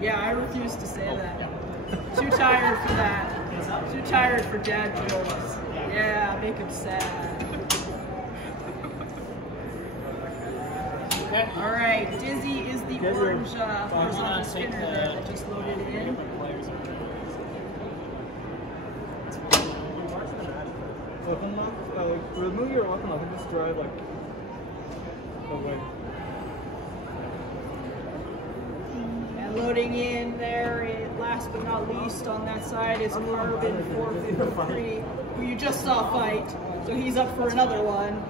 Yeah, I refuse to say that. Too tired for that. Too tired for dad jokes. Yeah, make him sad. All right, Dizzy is the orange horizontal spinner there that just loaded in. Remove your weapon lock and just drive like away. And loading in there, last but not least on that side is Carbon 453, who you just saw fight. So he's up for another one.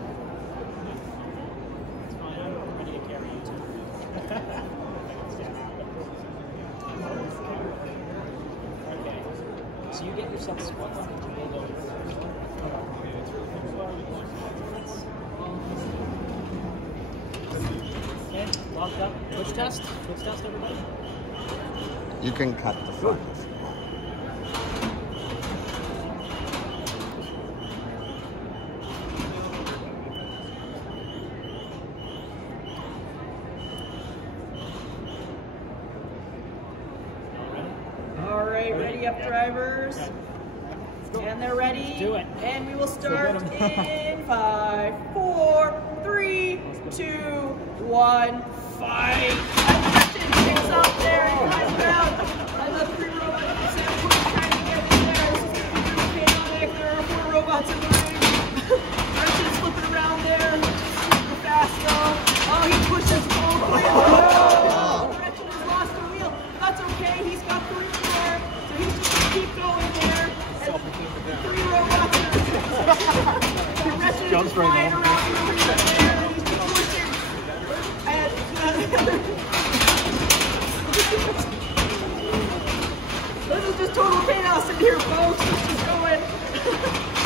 So you get yourself spot on and you will go. Okay, locked up. Twitch test. Twitch test, everybody. You can cut the front. All right, ready up, drivers. And they're ready. Do it. And we will start in 5, 4, 3, 2, 1, fight. And picks up there and flies around. And the 3 robots trying to get in there. This is chaotic. There are 4 robots in the ring. Wretched's flipping around there. Super fast though. Oh, he pushes forward. Oh, Wretched has lost a wheel. That's okay. He's got 3 more. So he's just going to keep going there. And 3 robots. The Wretched is flying around really there. He's just pushing. And this is just total chaos in here, folks. It's just going.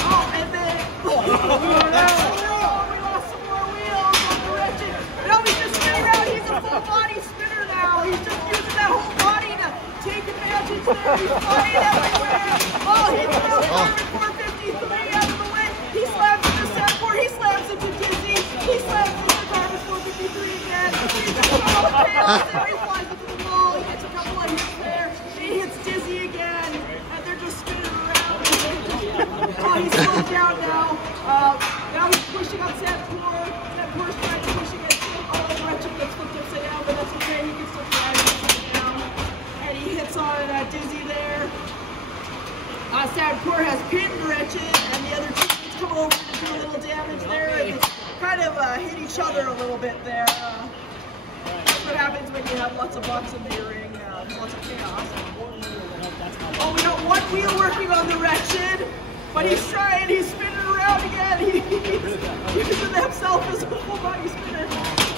Oh, and then. Oh, we lost some more wheels on the Wretched. No, he's just spinning around. He's a full body spinner now. He's just using that whole body to take advantage there. He's flying everywhere. Oh, he throws Carbon 453 out of the way. He slams into Setport. He slams into Dizzy. He slams into Carbon 453 again. He's just total chaos there. He flies into the wall. He gets a couple of hits there. He hits Dizzy again. And they're just spinning around. Oh, he's slowed down now. Now he's pushing on Setport. Setport's trying to push against him. Oh, the Wretched gets flipped upside down, but that's okay. He can still drive upside down. And he hits on Dizzy there. Setport has pinned Wretched, and the other teams come over to do a little damage there. And they kind of hit each other a little bit there. That's what happens when you have lots of bots in the ring, lots of chaos. Oh, we got 1 wheel working on the Wretched, but he's trying, he's spinning around again. He's using himself as a full body spinner.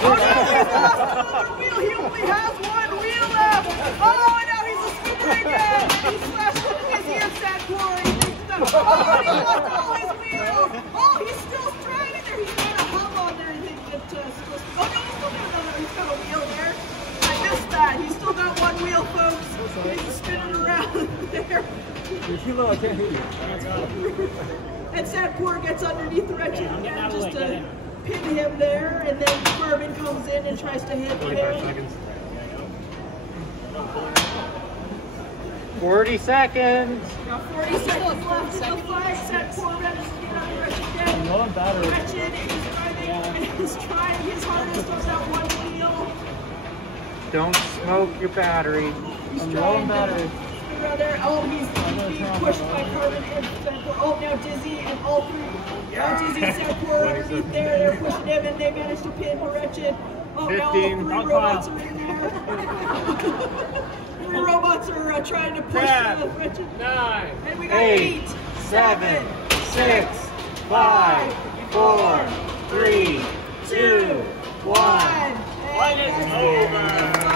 Oh no, he's lost another wheel. He only has 1 wheel left. Oh, and now he's a spinner again. And he's slashed into Dizzy and Setport. He thinks that, oh, he lost all his wheels. Oh, he's still trying in there. He's got a hub on there. He thinks that, oh no, he's still got another. He's got a wheel there. I missed that. He's still got 1 wheel, folks. He's spinning around there. You're too low, I can't hear you. And Setport gets underneath the Wretched again just to pin him there, and then Carbon comes in and tries to hit him. 40 seconds. Got 40 seconds left in the fight. Setport manages to get on the Wretched again. Low on battery. Wretched is driving, he's trying his hardest on that 1 wheel. Don't smoke your battery. He's trying to oh, he's being pushed by Carbon and Setport. Oh, now Dizzy and all 3. Now Dizzy and Setport underneath there. They're pushing him and they manage to pin Wretched. Oh, now all 3 robots are in there. 3 robots are trying to push Wretched. 9, and we got 8, 7, 6, 5, 4, 3, 2, 1. Fight is over.